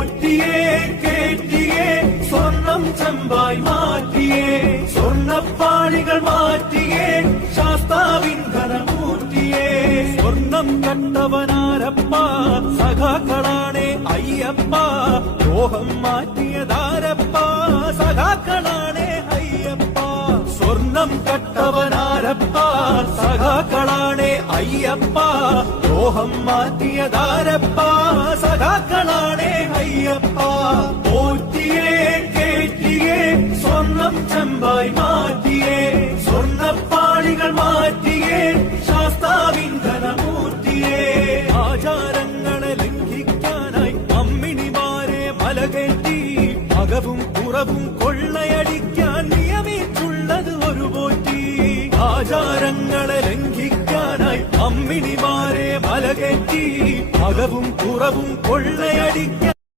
പോറ്റിയേ കേറ്റിയേ സ്വർണം ചെമ്പായി മാറ്റിയേ സ്വർണ്ണപ്പാളികൾ മാറ്റിയേ ശാസ്താവിൻ ധനമൂർത്തിയേ സ്വർണം കണ്ടവനാരപ്പ സഖാക്കളാണേ അയ്യപ്പ ലോഹം മാറ്റിയതാരപ്പ സഖാക്കളാണേ അയ്യപ്പ സ്വർണം കട്ടവനാരപ്പ സഖാക്കളാണേ അയ്യപ്പ ലോഹം മാറ്റിയതാരപ്പ സഖാക്കളാണേ അയ്യപ്പ പോറ്റിയേ കേറ്റിയേ സ്വർണം ചെമ്പായി മാറ്റിയേ സ്വർണ്ണപ്പാളികൾ മാറ്റിയേ ശാസ്താവിൻ ധനമൂർത്തിയേ ആചാരങ്ങളെ ലംഘിക്കാനായി അമ്മിണിമാരെ മലകേറ്റി അകവും പുറവും കൊള്ളയടിക്കാൻ നിയമിച്ചുള്ളത് ഒരു പോറ്റി ആചാരങ്ങളെ ലംഘിക്കാനായി അമ്മിണിമാരെ മലകേറ്റി അകവും പുറവും കൊള്ളയടിക്കാൻ